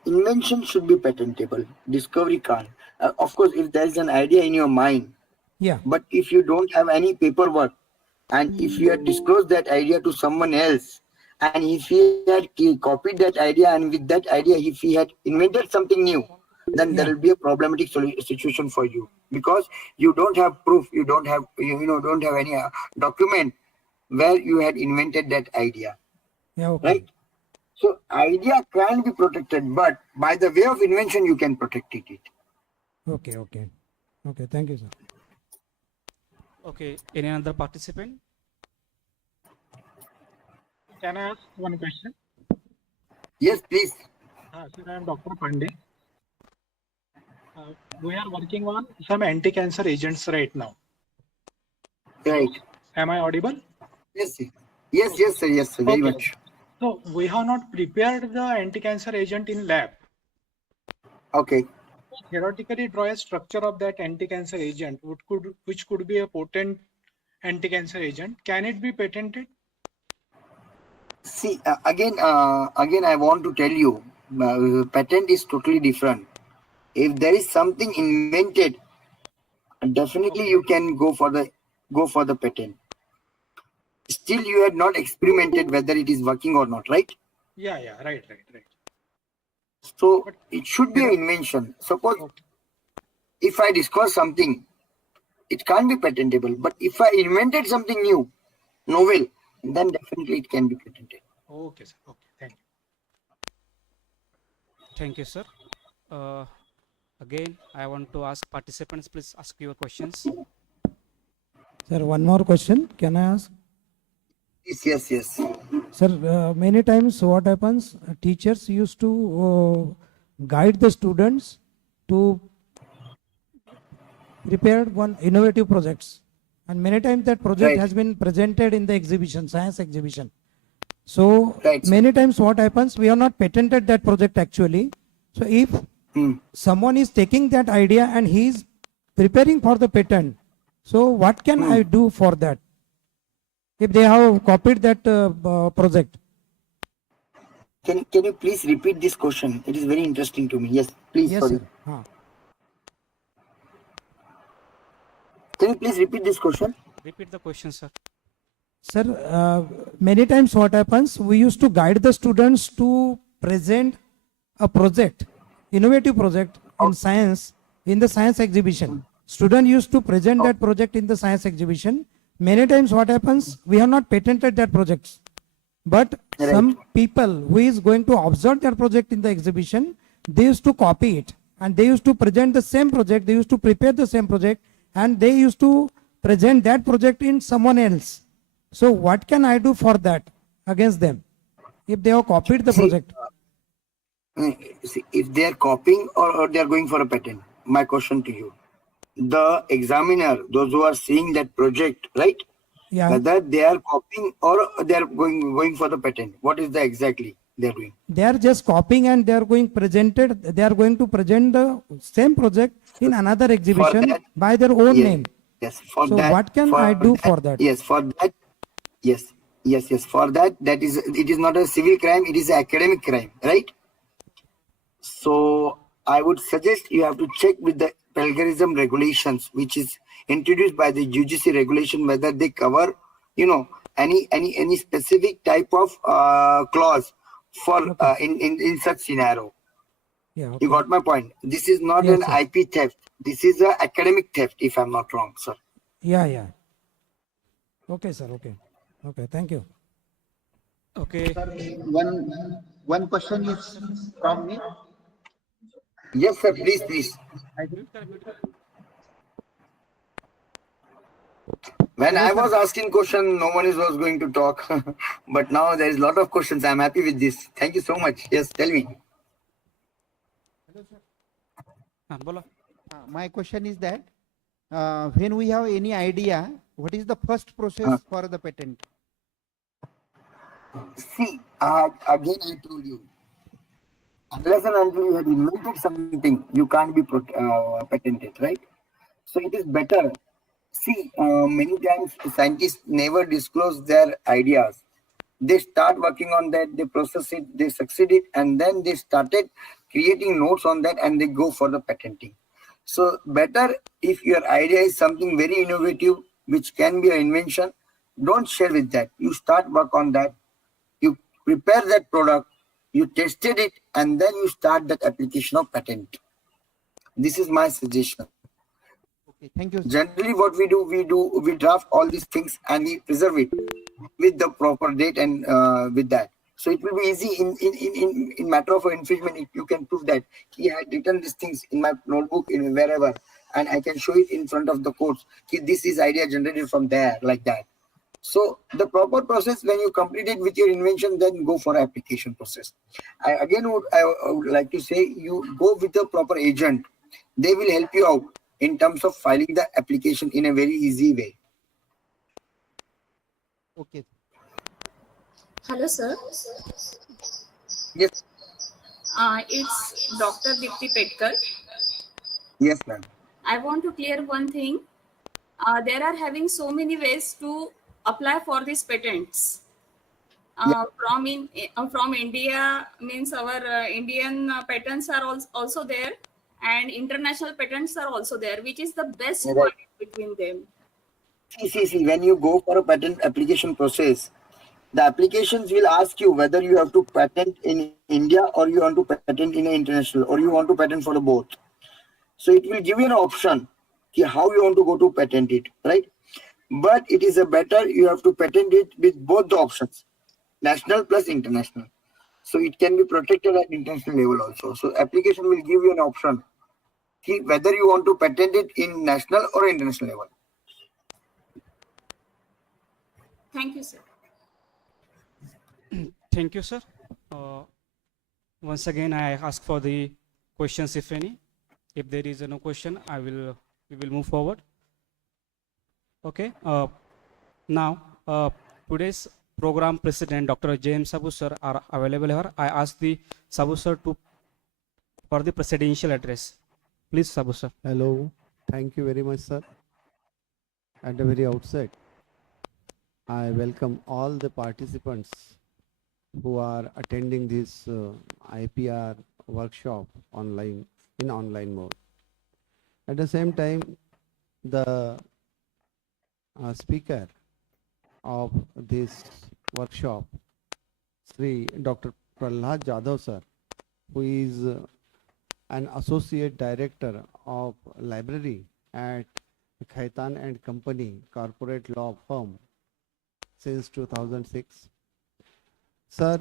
invention should be patentable. Discovery can't. Of course, if there is an idea in your mind, Yeah. but if you don't have any paperwork, and if you had disclosed that idea to someone else, and if he had copied that idea, and with that idea, if he had invented something new, then there Yeah. will be a problematic situation for you, because you don't have proof, you don't have don't have any document where you had invented that idea, Yeah, okay. right? So idea can be protected, but by the way of invention, you can protect it. Okay, okay. Okay, thank you, sir. Okay, any other participant? Can I ask one question? Yes, please. Sir, I am Dr. Pandey. We are working on some anti-cancer agents right now. Right. Am I audible? Yes, sir. Yes, sir. Yes, sir. Very Okay. much. So we have not prepared the anti-cancer agent in lab. Okay. Theoretically, draw a structure of that anti-cancer agent, which could be a potent anti-cancer agent. Can it be patented? See, again, I want to tell you, patent is totally different. If there is something invented, definitely you can go for the patent. Still, you had not experimented whether it is working or not, right? Yeah, right. So it should be an invention. Suppose Okay. if I discover something, it can't be patentable. But if I invented something new, novel, then definitely it can be patented. Okay, sir. Okay, thank you. Thank you, sir. Again, I want to ask participants, please ask your questions. Sir, one more question. Can I ask? Yes. Sir, many times what happens, teachers used to guide the students to prepare one innovative projects. And many times that project Right. has been presented in the exhibition, science exhibition. So Right. many times what happens, we have not patented that project actually. So if someone is taking that idea and he is preparing for the patent, so what can I do for that? If they have copied that project. Can you please repeat this question? It is very interesting to me. Yes, please. Yes, Sorry. sir. Huh. Can you please repeat this question? Repeat the question, sir. Sir, many times what happens, we used to guide the students to present a project, innovative project in science, in the science exhibition. Student used to present that project in the science exhibition. Many times what happens, we have not patented that projects. But Right. some people who is going to observe that project in the exhibition, they used to copy it. And they used to present the same project, they used to prepare the same project, and they used to present that project in someone else. So what can I do for that against them? If they have copied the project. See, if they are copying or they are going for a patent, my question to you, the examiner, those who are seeing that project, right? Yeah. Whether they are copying or they are going for the patent, what is the exactly? they are doing. They are just copying and they are going to present the same project in another exhibition that- by their own Yes, name. yes, for So that. what can I do for that? Yes, for that. Yes, yes. For that, it is not a civil crime. It is an academic crime, right? So I would suggest you have to check with the plagiarism regulations, which is introduced by the UGC regulation, whether they cover, any specific type of clause for in such scenario. Yeah, You okay. got my point. This is not Yes, an sir. IP theft. This is an academic theft, if I'm not wrong, sir. Yeah. Okay, sir. Okay. Thank you. Okay. One question is from me. Yes, sir. Please. When I was asking question, no one was going to talk. But now there is a lot of questions. I'm happy with this. Thank you so much. Yes, tell me. Bolo. My question is that when we have any idea, what is the first process for the patent? See, again I told you, unless and until you have invented something, you can't be patented, right? So it is better. See, many times scientists never disclose their ideas. They start working on that, they process it, they succeed it, and then they started creating notes on that and they go for the patenting. So better if your idea is something very innovative, which can be an invention, don't share with that. You start work on that, you prepare that product, you tested it, and then you start that application of patent. This is my suggestion. Okay, thank you. Generally what we draft all these things and we preserve it with the proper date and with that, so it will be easy in matter of infringement. If you can prove that he had written these things in my notebook in wherever, and I can show it in front of the courts, this is idea generated from there, like that. So the proper process, when you complete it with your invention, then go for application process. I would like to say, you go with the proper agent. They will help you out in terms of filing the application in a very easy way. Okay. Hello, sir. Yes, It's Dr. Dipti Petkar. yes, ma'am. I want to clear one thing. There are having so many ways to apply for these patents. From India means our Indian patents are also there, and international patents are also there. Which is the best Right. one between them? See, when you go for a patent application process, the applications will ask you whether you have to patent in India or you want to patent in international, or you want to patent for both. So it will give you an option how you want to go to patent it, right? But it is a better you have to patent it with both the options, national plus international. So it can be protected at international level also. So application will give you an option whether you want to patent it in national or international level. Thank you, sir. Thank you, sir. Once again, I ask for the questions, if any. If there is no question, we will move forward. Okay. Now, today's program president, Dr. J.M. Sabu sir, are available here. I ask the Sabu sir for the presidential address. Please, Sabu sir. Hello, thank you very much, sir. At the very outset, I welcome all the participants who are attending this IPR workshop in online mode. At the same time, the speaker of this workshop, Sri Dr. Prahlad Jadhav sir, who is an associate director of library at Khaitan and Company corporate law firm since 2006. Sir,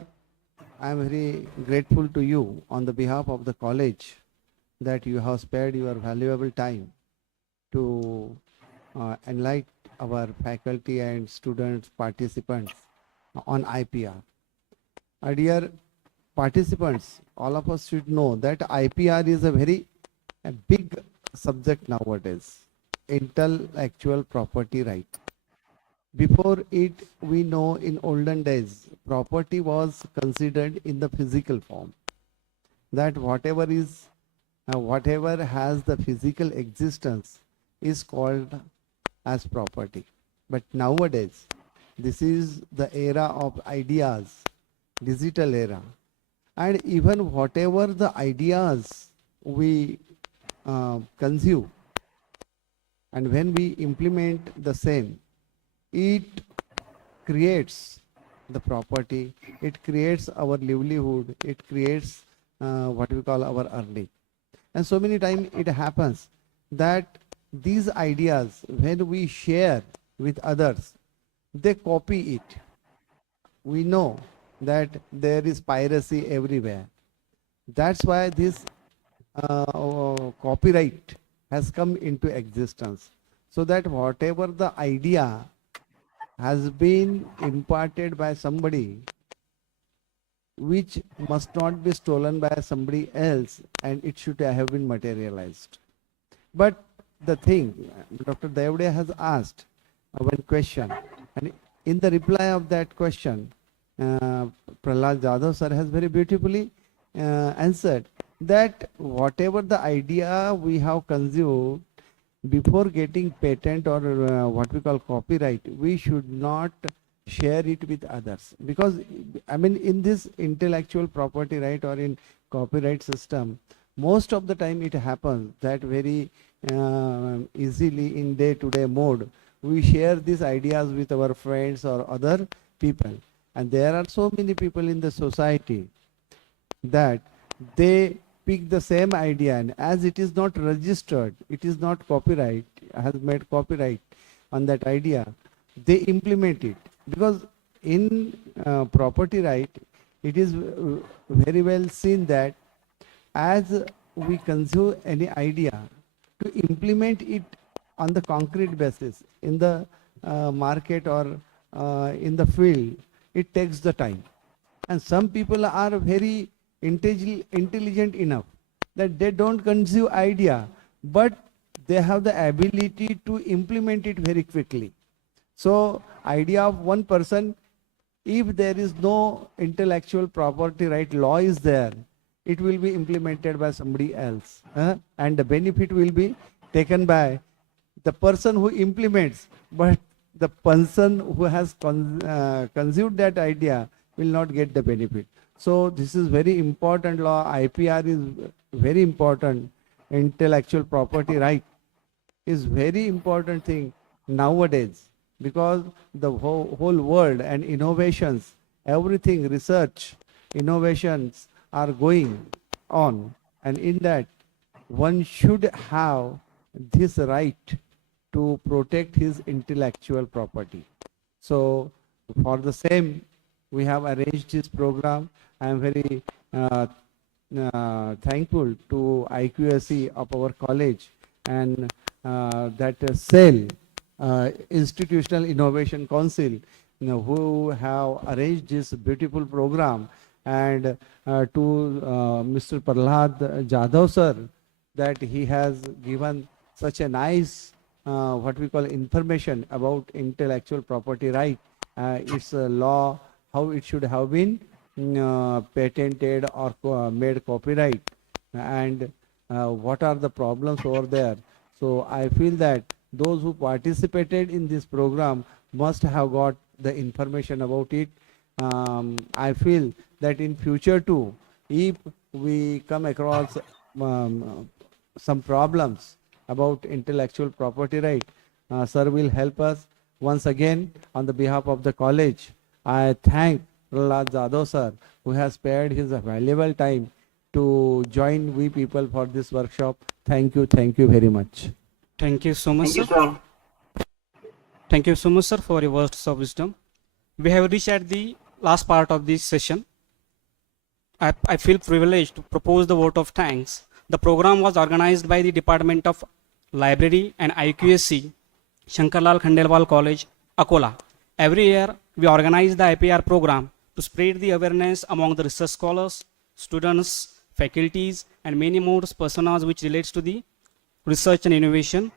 I am very grateful to you on the behalf of the college that you have spared your valuable time to enlighten our faculty and students, participants on IPR. Dear participants, all of us should know that IPR is a big subject nowadays, intellectual property right. Before it, we know in olden days, property was considered in the physical form, that whatever has the physical existence is called as property. But nowadays, this is the era of ideas, digital era, and even whatever the ideas we consume, and when we implement the same, it creates the property, it creates our livelihood, it creates what we call our earning. And so many times it happens that these ideas, when we share with others, they copy it. We know that there is piracy everywhere. That's why this copyright has come into existence, so that whatever the idea has been imparted by somebody, which must not be stolen by somebody else, and it should have been materialized. But the thing, Dr. Devde has asked one question, and in the reply of that question, Prahlad Jadhav sir has very beautifully answered that whatever the idea we have consumed, before getting patent or what we call copyright, we should not share it with others. Because I mean, in this intellectual property right or in copyright system, most of the time it happens that very easily in day-to-day mode, we share these ideas with our friends or other people. And there are so many people in the society that they pick the same idea, and as it is not registered, it is not copyright, has made copyright on that idea, they implement it. Because in property right, it is very well seen that as we consume any idea, to implement it on the concrete basis in the market or in the field, it takes the time. And some people are very intelligent enough that they don't consume idea, but they have the ability to implement it very quickly. So idea of one person, if there is no intellectual property right law is there, it will be implemented by somebody else, and the benefit will be taken by the person who implements, but the person who has consumed that idea will not get the benefit. So this is very important law. IPR is very important. Intellectual property right is very important thing nowadays, because the whole world and innovations, everything, research, innovations are going on, and in that one should have this right to protect his intellectual property. So for the same, we have arranged this program. I am very thankful to IQSE of our college and that cell, Institutional Innovation Council, who have arranged this beautiful program, and to Mr. Prahlad Jadhav sir, that he has given such a nice what we call information about intellectual property right, its law, how it should have been patented or made copyright, and what are the problems over there. So I feel that those who participated in this program must have got the information about it. I feel that in future too, if we come across some problems about intellectual property right, sir will help us. Once again, on the behalf of the college, I thank Prahlad Jadhav sir, who has spared his valuable time to join we people for this workshop. Thank you very much. Thank you so much, Thank you, sir. sir. Thank you so much, sir, for your words of wisdom. We have reached at the last part of this session. I feel privileged to propose the vote of thanks. The program was organized by the Department of Library and IQSC, Shankarlal Khandelwal College, Akola. Every year, we organize the IPR program to spread the awareness among the research scholars, students, faculties, and many more personas which relates to the research and innovation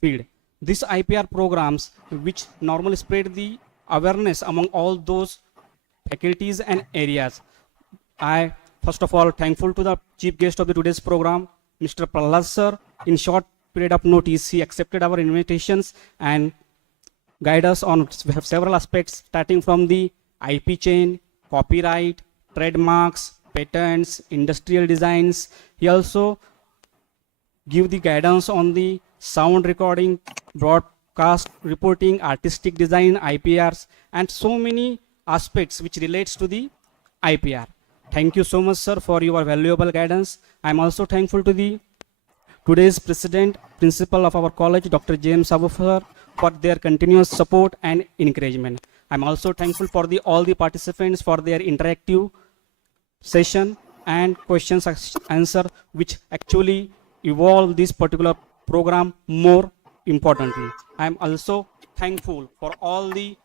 field. These IPR programs, which normally spread the awareness among all those faculties and areas. I first of all thankful to the chief guest of the today's program, Mr. Prahlad sir. In short period of notice, he accepted our invitations and guide us on several aspects, starting from the IP chain, copyright, trademarks, patents, industrial designs. He also give the guidance on the sound recording, broadcast reporting, artistic design, IPRs, and so many aspects which relates to the IPR. Thank you so much, sir, for your valuable guidance. I'm also thankful to the today's president, principal of our college, Dr. James Sabu sir, for their continuous support and encouragement. I'm also thankful for all the participants for their interactive session and questions answer, which actually evolve this particular program more importantly. I'm also thankful for all the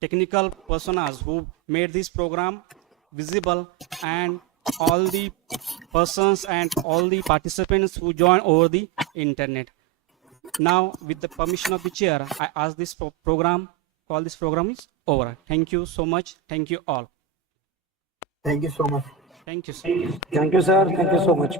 technical personas who made this program visible, and all the persons and all the participants who join over the internet. Now, with the permission of the chair, I ask this program is over. Thank you so much. Thank you all. Thank you so much. Thank you, sir. Thank you, sir. Thank you so much.